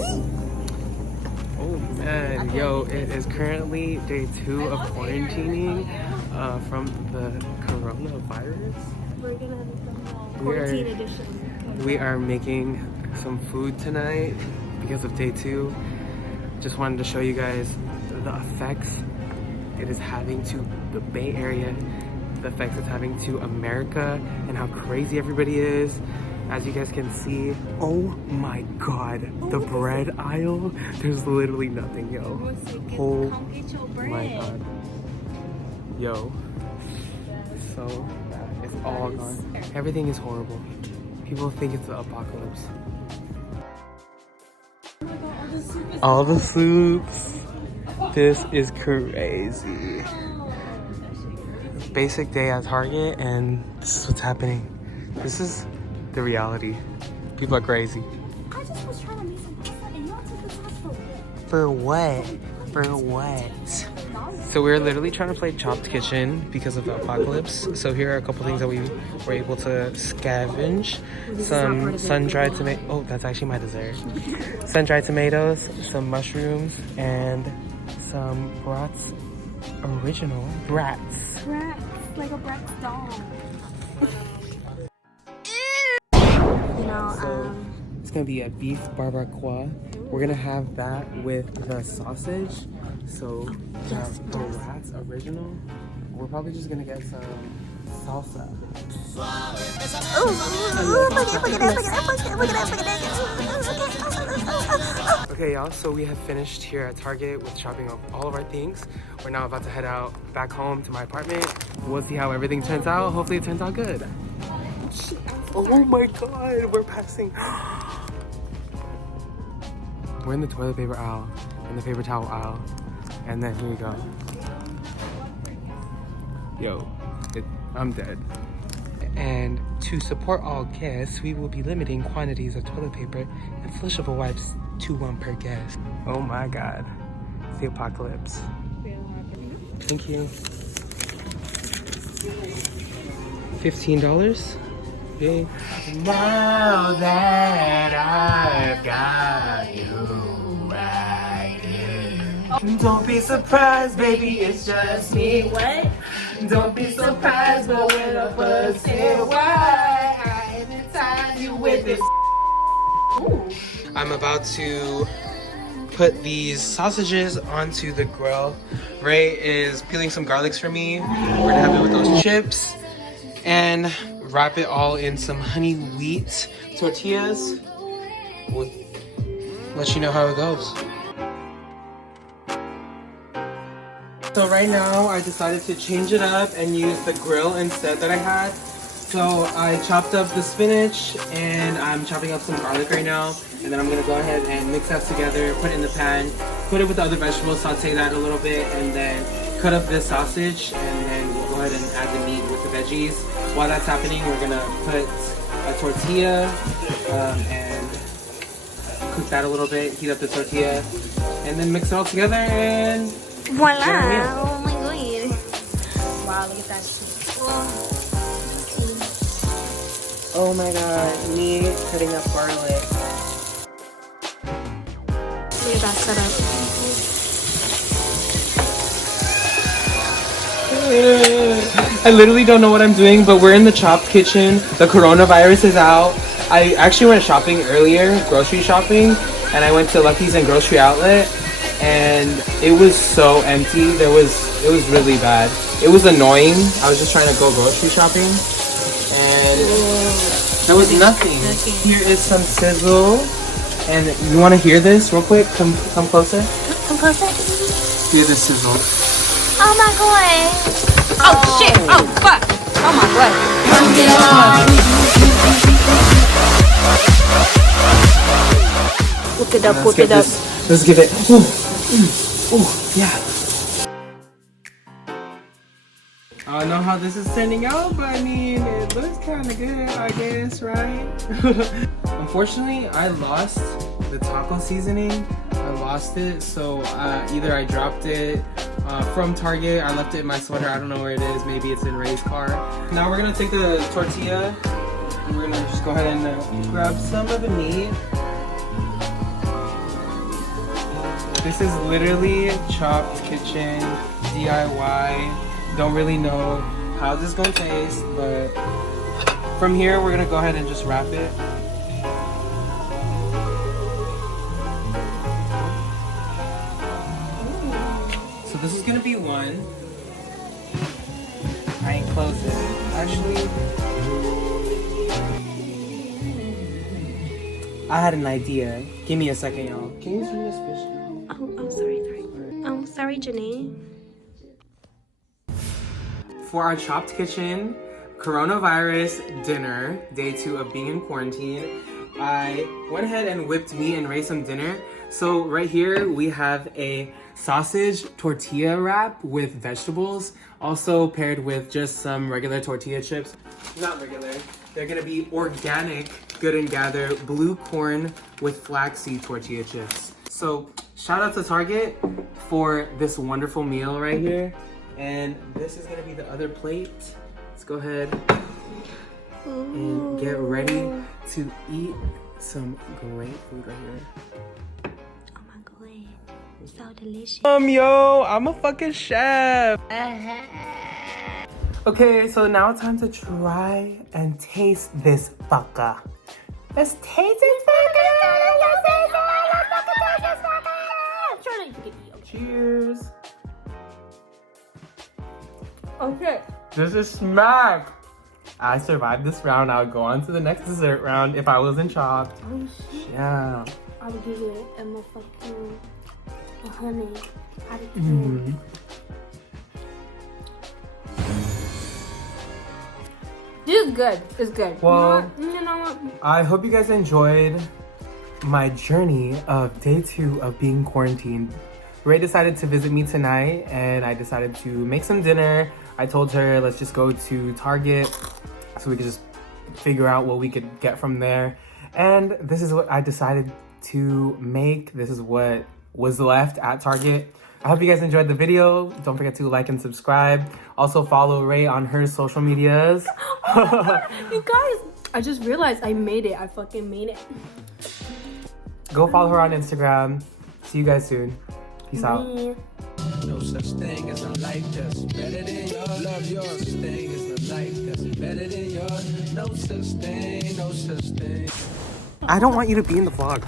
Oh man, yo, it is currently day 2 of quarantining from the coronavirus. We're gonna have some quarantine edition. We are making some food tonight because of day 2. Just wanted to show you guys the effects it is having to the Bay Area, the effects it's having to America, and how crazy everybody is. As you guys can see, oh my god, the bread aisle, there's literally nothing, yo. Oh my god. Yo, so bad. It's all gone. Everything is horrible. People think it's the apocalypse. All the soups. This is crazy. Basic day at Target, and this is what's happening. This is the reality. People are crazy. I just was trying to make some pasta and y'all took the sauce For what? For what? So we're literally trying to play Chopped Kitchen because of the apocalypse. So here are a couple things that we were able to scavenge. Some sun-dried tomato. Oh, that's actually my dessert. Sun-dried tomatoes, some mushrooms, and some Bratz original. Bratz. Bratz, like a Bratz doll. So it's gonna be a beef barbacoa. We're gonna have that with the sausage. So we have the Bratz original. We're probably just gonna get some salsa. Okay, y'all, so we have finished here at Target with shopping up all of our things. We're now about to head out back home to my apartment. We'll see how everything turns out. Hopefully it turns out good. Oh my god, we're passing. We're in the toilet paper aisle and the paper towel aisle. And then here you go. Yo, I'm dead. And to support all guests, we will be limiting quantities of toilet paper and flushable wipes to 1 per guest. Oh my god. It's the apocalypse. Thank you. $15? Yay. Now that I've got you right here. Don't be surprised, baby, it's just me. What? Don't be surprised, but when I bust it wide, I hypnotize you with this. Ooh. I'm about to put these sausages onto the grill. Ray is peeling some garlics for me. We're gonna have it with those chips and wrap it all in some honey wheat tortillas. We'll let you know how it goes. So right now I decided to change it up and use the grill instead that I had. So I chopped up the spinach and I'm chopping up some garlic right now. And then I'm gonna go ahead and mix that together, put it in the pan, put it with the other vegetables, saute that a little bit, and then cut up this sausage, and then we'll go ahead and add the meat with the veggies. While that's happening, we're gonna put a tortilla and cook that a little bit, heat up the tortilla, and then mix it all together and voila! Oh my god! Wow, look at that shit. Oh my god, me cutting up garlic. Look at that setup. I literally don't know what I'm doing, but we're in the Chopped Kitchen. The coronavirus is out. I actually went shopping earlier, grocery shopping, and I went to Lucky's and Grocery Outlet, and it was so empty. It was really bad. It was annoying. I was just trying to go grocery shopping, and there was nothing. Here is some sizzle, and you want to hear this real quick? Come closer. Come closer. Hear the sizzle. Oh my god! Oh shit! Oh fuck! Oh my god! Look it up, look it up. Let's give it. Ooh, yeah. I don't know how this is turning out, but I mean, it looks kind of good, I guess, right? Unfortunately, I lost the taco seasoning. I lost it, so either I dropped it from Target, I left it in my sweater, I don't know where it is, maybe it's in Ray's car. Now we're gonna take the tortilla, and we're gonna just go ahead and grab some of the meat. This is literally Chopped Kitchen DIY. Don't really know how this is gonna taste, but from here we're gonna go ahead and just wrap it. So this is gonna be one. I ain't closed it. Actually, I had an idea. Give me a second, y'all. Can you turn this fish? Oh, sorry. Oh, sorry, Janae. For our Chopped Kitchen coronavirus dinner, day 2 of being in quarantine, I went ahead and whipped me and Ray some dinner. So right here we have a sausage tortilla wrap with vegetables, also paired with just some regular tortilla chips. Not regular, they're gonna be organic Good and Gather blue corn with flaxseed tortilla chips. So shout out to Target for this wonderful meal right here. And this is gonna be the other plate. Let's go ahead and get ready to eat some great food right here. Oh my god, so delicious. Yo, I'm a fucking chef. Okay, so now it's time to try and taste this fucker. Let's taste this fucker. Cheers. Okay. This is smack. I survived this round. I would go on to the next dessert round if I wasn't Chopped. Oh shit. Yeah. I would give it a motherfucking honey. This is good. It's good. Well, you know what? I hope you guys enjoyed my journey of day 2 of being quarantined. Ray decided to visit me tonight and I decided to make some dinner. I told her let's just go to Target so we could just figure out what we could get from there. And this is what I decided to make. This is what was left at Target. I hope you guys enjoyed the video. Don't forget to like and subscribe. Also follow Ray on her social medias. You guys, I just realized I made it. I fucking made it. Go follow her on Instagram. See you guys soon. Peace out. No such thing as a life that's better than yours. Love yours. Such thing as a life that's better than yours. No such thing, no such thing. I don't want you to be in the vlog.